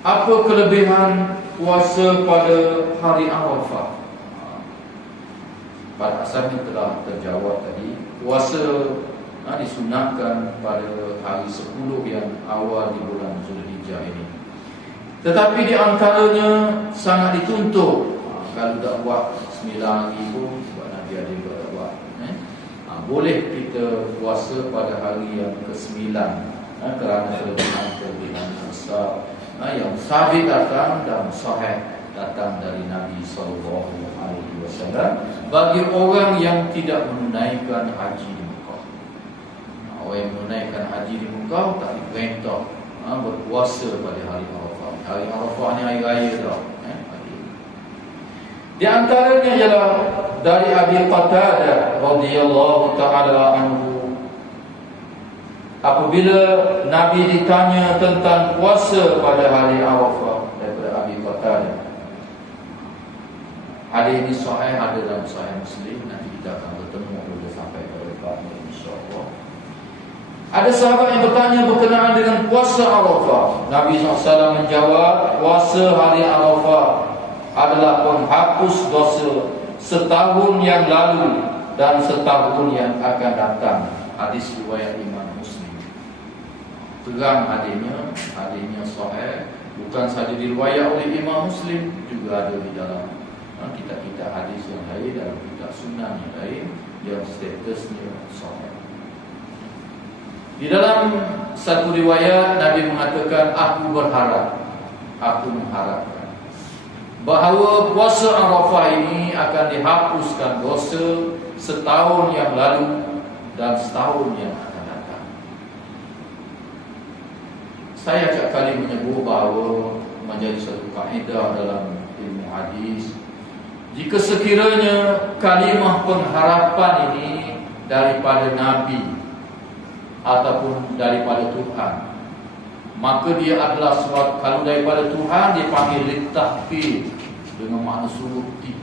Apa kelebihan puasa pada hari Arafah? Pada asalnya telah terjawab tadi. Puasa disunatkan pada hari 10 yang awal di bulan Zulhijjah ini. Tetapi di antaranya sangat dituntut, kalau tak buat 9 hari pun, sebab Nabi ada juga tak buat, boleh kita puasa pada hari yang ke-9, kerana kelebihan besar yang sabit datang dan sahih datang dari Nabi SAW bagi orang yang tidak menunaikan haji di Mekah. Orang yang menunaikan haji di Mekah tak diperintah berpuasa pada hari Arafah. Hari Arafah ni hari raya dah. Di antaranya ialah dari Abi Qatadah radhiyallahu taala anhu, apabila Nabi ditanya tentang puasa pada hari Arafah daripada Abi Qatadah. Hadis ini sahih, ada dalam Sahih Muslim. Nanti kita akan bertemu bila sampai pada babnya insya-Allah. Ada sahabat yang bertanya berkenaan dengan puasa Arafah. Nabi SAW menjawab, puasa hari Arafah adalah penghapus dosa setahun yang lalu dan setahun yang akan datang. Hadis riwayat Imam Muslim. Terang hadisnya sahih, bukan sahaja diriwayat oleh Imam Muslim, juga ada di dalam kitab-kitab hadis yang lain, dalam kitab sunnah yang lain yang statusnya sahih. Di dalam satu riwayat Nabi mengatakan, aku mengharapkan bahawa puasa Arafah ini akan dihapuskan dosa setahun yang lalu dan setahun yang akan datang. Saya acap kali menyebut bahawa menjadi satu kaedah dalam ilmu hadis, jika sekiranya kalimah pengharapan ini daripada Nabi ataupun daripada Tuhan, maka dia adalah suatu, kalau daripada Tuhan dia panggil litahfid dengan makna suruti.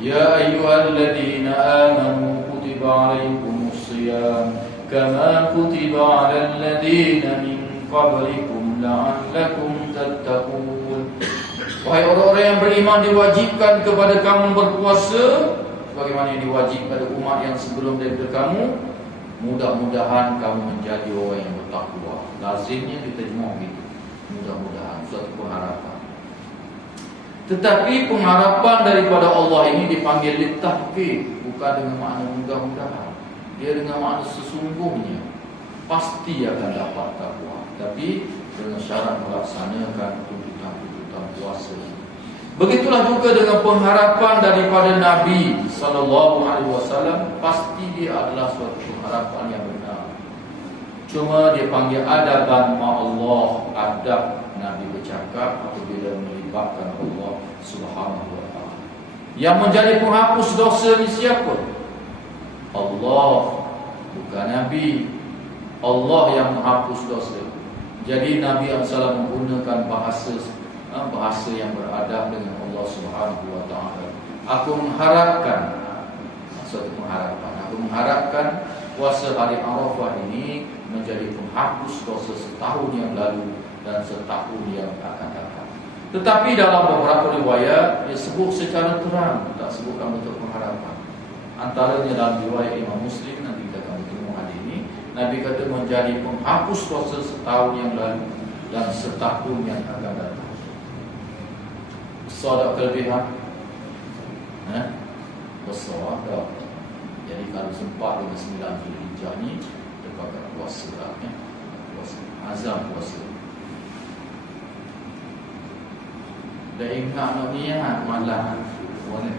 Ya ayyuhalladzina amanu kutiba alaikumusiyam kama kutiba alal ladzina min qablikum la'allakum tattaqun. Wahai orang-orang yang beriman, diwajibkan kepada kamu berpuasa sebagaimana yang diwajibkan pada umat yang sebelum daripada kamu. Mudah-mudahan kamu menjadi orang yang bertakwa. Lazimnya diterjemah begitu. Mudah-mudahan, suatu pengharapan. Tetapi pengharapan daripada Allah ini dipanggil litahqiq, bukan dengan makna mudah-mudahan. Dia dengan makna sesungguhnya pasti akan dapat takwa, tapi dengan syarat melaksanakan tuntutan-tuntutan puasa. Begitulah juga dengan pengharapan daripada Nabi SAW, pasti dia adalah suatu pengharapan yang benar. Cuma dia panggil adaban ma'allah, adab Nabi bercakap apabila melibatkan Allah Subhanahu wa ta'ala. Yang menjadi penghapus dosa ni siapa? Allah, bukan Nabi. Allah yang menghapus dosa. Jadi Nabi SAW menggunakan bahasa yang beradab dengan Allah Subhanahu wa ta'ala. Aku mengharapkan, suatu pengharapan, aku mengharapkan puasa hari Arafah ini menjadi penghapus dosa setahun yang lalu dan setahun yang akan datang. Tetapi dalam beberapa riwayat dia sebut secara terang, tak sebutkan bentuk pengharapan. Antaranya dalam riwayat Imam Muslim, nanti kita akan bertemu hari ini, Nabi kata menjadi penghapus dosa setahun yang lalu dan setahun yang akan datang. Besar tak kelebihan? Besar tak? Jadi kalau sempat dengan 9 Zulhijjah ni, terpakat puasa lah, puasa, azam puasa. Dah ingat nak niat malam mana?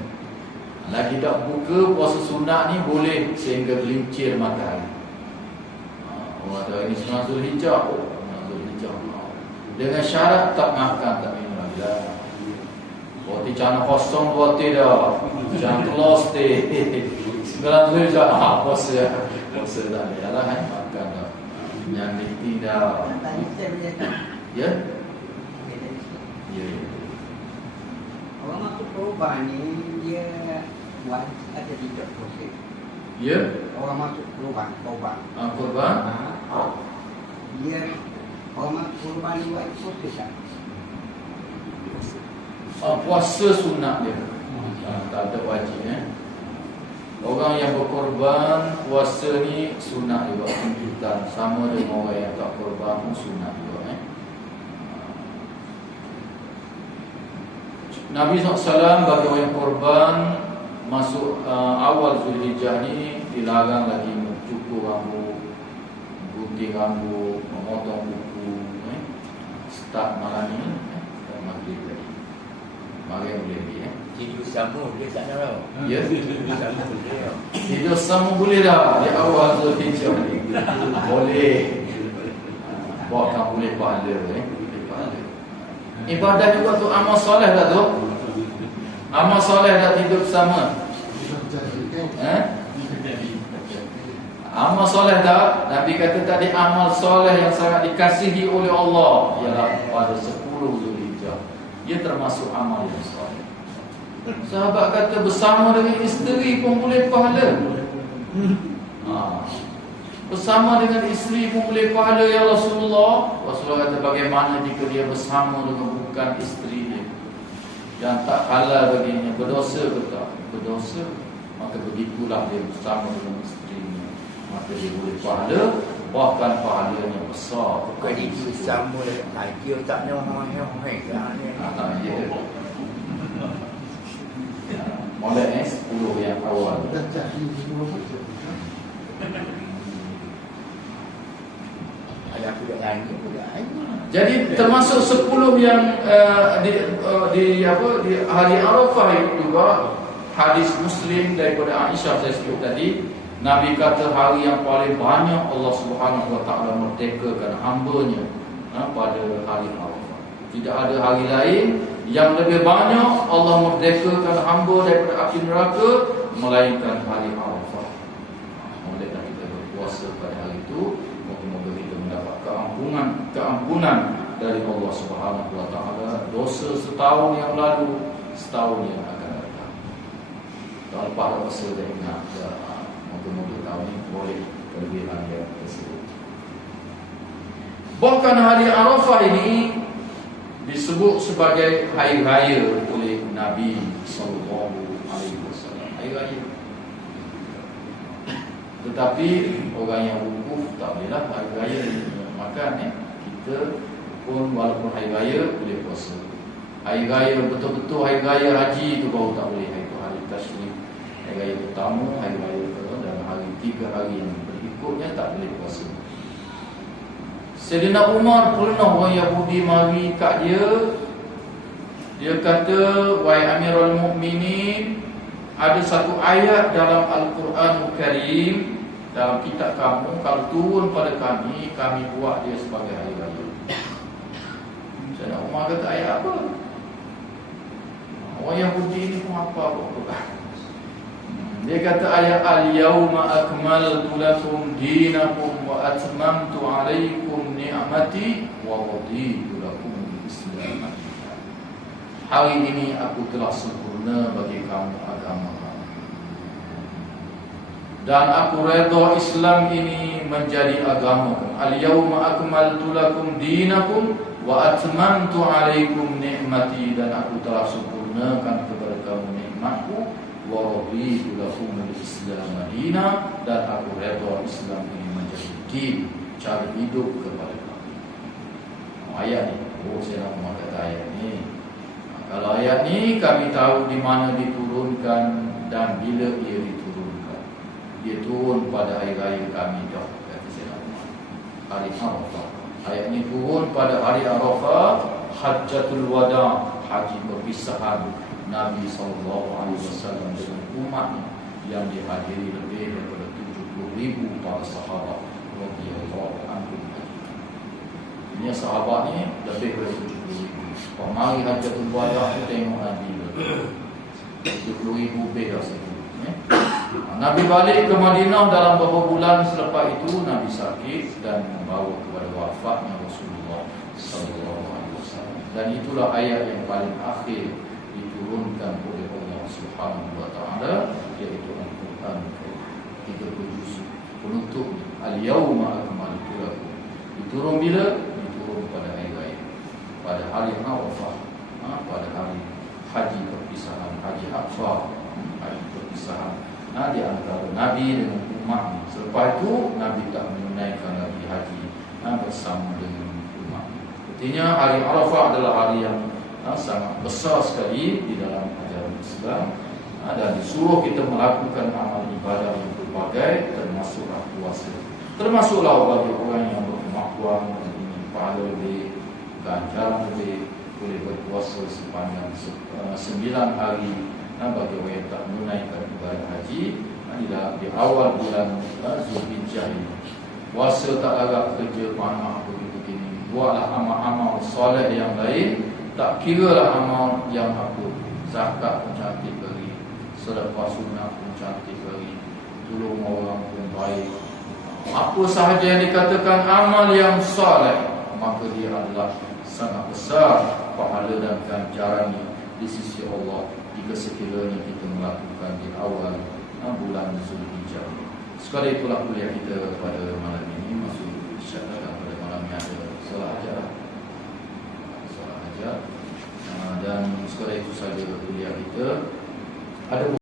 Lagi tak buka puasa sunat ni boleh sehingga gelincir matahari. Orang tahu ini 9 Zulhijjah, dengan syarat tak makan, tak minum lagi lah. Roti canang kosong roti dah, jangan close deh. 9 Zulhijjah, puasa dah, yalah makan dah. Yang niti dah. Ya? Ya. Orang masuk perubahan ni dia buat ada tidak proses. Ya? Orang masuk perubahan, korban. Korban? Dia Orang mati kurban ni buat putih tak? Puasa sunat dia. Tak ada wajib Orang yang berkorban puasa ni sunat juga, tuntutan sama dengan orang yang tak korban pun sunat juga Nabi SAW bagi orang yang korban masuk awal Zulhijjah ni dilarang lagi mencukur rambut, gunting rambut, memotong kuku start malam ni maghrib tadi. Mari boleh ni Tidur sama dia tak tahu. Ya, Tidur sama dia. hidup sama boleh dah di awal Zulhijjah ni. Boleh. Bukan boleh pahala boleh pahala. Ibadah juga tu amal soleh tak tu? Amal soleh dah tidur bersama. Amal soleh tak? Nabi kata tadi amal soleh yang sangat dikasihi oleh Allah ialah pada 10 Zulhijjah. Dia termasuk amal yang soleh. Sahabat kata bersama dengan isteri pun boleh pahala. Bersama dengan isteri pun boleh pahala ya Rasulullah. Rasulullah kata bagaimana jika dia bersama dengan bukan isteri dia yang tak halal baginya, berdosa ke tak? Berdosa. Maka begitulah dia bersama dengan isterinya, maka dia boleh pahala, bahkan pahalanya besar. Bukan itu sama dia tak nak hei Molek 10 yang awal. Ada aku dah lagi pula. Jadi termasuk 10 yang di hari Arafah itu juga hadis Muslim daripada Aisyah saya sebut tadi, Nabi kata hari yang paling banyak Allah Subhanahu Wa Taala merdekakan hamba-Nya pada hari Arafah. Tidak ada hari lain yang lebih banyak Allah merdekakan hamba daripada api neraka melainkan hari Arafah. Olehlah kita berpuasa pada hari itu, moga-moga kita mendapat keampunan dari Allah Subhanahu Wa Taala dosa setahun yang lalu, setahun yang akan datang. Tahun lepas puasa dah ingat, moga-moga tahun ini boleh kelebihan yang tersebut. Bahkan hari Arafah ini disebut sebagai hari raya oleh Nabi sallallahu alaihi wasallam. Hari raya. Tetapi orang yang wukuf tak bolehlah hari raya makan Kita pun walaupun hari raya boleh puasa. Hari raya betul-betul hari raya haji itu baru tak boleh, iaitu hari tasyrik. Hari raya pertama, hari raya kedua dan hari 3 hari yang berikutnya tak boleh puasa. Sayyidina Umar pernah orang Yahudi mari kat dia. Dia kata, wahai Amirul Mukminin, ada satu ayat dalam Al-Quranul Karim, dalam kitab kamu, kalau turun pada kami, kami buat dia sebagai hari raya. Sayyidina Umar kata, ayat apa? Orang Yahudi ni pun apa? Dia kata ayat al-yawma akmaltu lakum dinakum wa atmamtu alaikum ni'mati wa raditu lakum al-Islam. Hari ini aku telah sempurna bagi kamu agama kamu, dan aku redha Islam ini menjadi agama. Al-yawma akmaltu lakum dinakum wa atmamtu alaikum ni'mati, dan aku telah sempurnakan kepada kamu nikmatku. Wa raditu lakum al-Islam madina, dan aku redha Islam ini menjadi din, cara hidup kepada kamu. Ayat ni, saya nak mengatakan ayat ni. Kalau ayat ni kami tahu di mana diturunkan dan bila ia diturunkan. Dia turun pada hari raya kami dah, kata saya nak hari Arafah. Ayat ni turun pada hari Arafah, Hajjatul Wada, haji perpisahan Nabi SAW dengan umatnya yang dihadiri lebih daripada 70,000 para sahabat radhiyallahu anhum. Ini sahabat ni lebih daripada 70,000. Mari Hajjatul Wada kita tengok Nabi 70,000 lebih dah situ. Nabi balik ke Madinah dalam beberapa bulan selepas itu Nabi sakit dan membawa kepada wafatnya Rasulullah SAW. Dan itulah ayat yang paling akhir diturunkan oleh Allah Subhanahu Wa Taala, iaitu Al-Quran 30 juz penutup. Al-yawma akmaltu lakum. Diturun bila? Diturun pada hari Arafah, pada hari haji perpisahan, haji Arafah, haji perpisahan. Di antara Nabi dengan umat. Selepas itu Nabi tak menunaikan lagi haji bersama dengan umat. Artinya hari Arafah adalah hari yang sangat besar sekali di dalam ajaran Islam, dan disuruh kita melakukan amal ibadah yang berbagai, termasuklah puasa. Termasuklah bagi orang yang berkemampuan ingin pahala lebih, ganjaran lebih, boleh berpuasa sepanjang 9 hari. Bagi orang yang tak menunaikan ibadah haji di awal bulan Zulhijjah ini, puasa tak agak kerja panas begitu-begini, buatlah amal-amal soleh yang lain, tak kiralah amal yang apa, zakat pun cantik bagi, sedekah sunnah pun cantik bagi, tolong orang pun baik, apa sahaja yang dikatakan amal yang soleh, maka dia adalah sangat besar pahala dan ganjarannya di sisi Allah jika sekiranya kita melakukan di awal bulan Zulhijjah. Sekali itulah kuliah kita pada malam ini. Masuk insya-Allah pada malam ini ada solat ajar, dan sekali itu saja kuliah kita. Ada